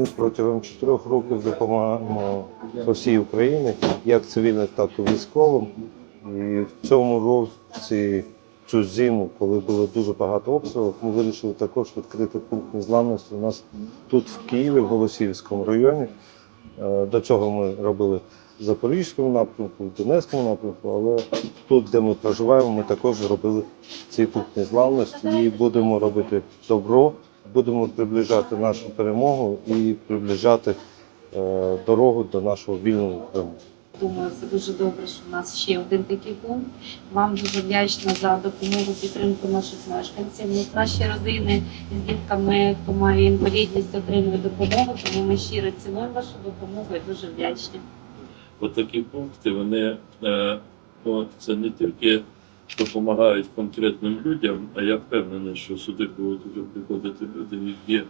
Ми протягом 4 років допомагаємо по всій Україні, як цивільним, так і військовим. І в цьому році, цю зиму, коли було дуже багато обстрілів, ми вирішили також відкрити пункт незламності у нас тут в Києві, в Голосіївському районі. До цього ми робили в Запорізькому напрямку, в Донецькому напрямку, але тут, де ми проживаємо, ми також зробили цей пункт незламності і будемо робити добро, будемо приближати нашу перемогу і приближати дорогу до нашого вільного Криму. Думаю, це дуже добре, що в нас ще один такий пункт. Вам дуже вдячна за допомогу, підтримку наших мешканців. Наші родини з дітками, хто має інвалідність, отримують допомогу, тому ми щиро цінуємо вашу допомогу і дуже вдячні. Такі пункти, вони це не тільки допомагають конкретним людям, а я впевнений, що сюди будуть вже приходити люди, які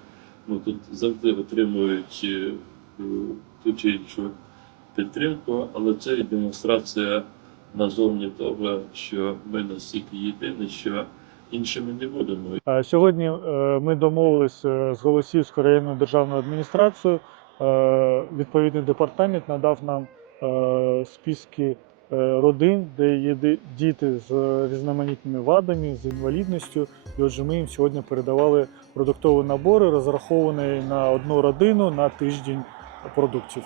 тут завжди отримують ту чи іншу підтримку, але це і демонстрація назовні того, що ми настільки єдині, що іншими не будемо. Сьогодні ми домовилися з Голосіївською районною державною адміністрацією. Відповідний департамент надав нам списки родин, де є діти з різноманітними вадами, з інвалідністю. І отже, ми їм сьогодні передавали продуктові набори, розраховані на одну родину на тиждень продуктів.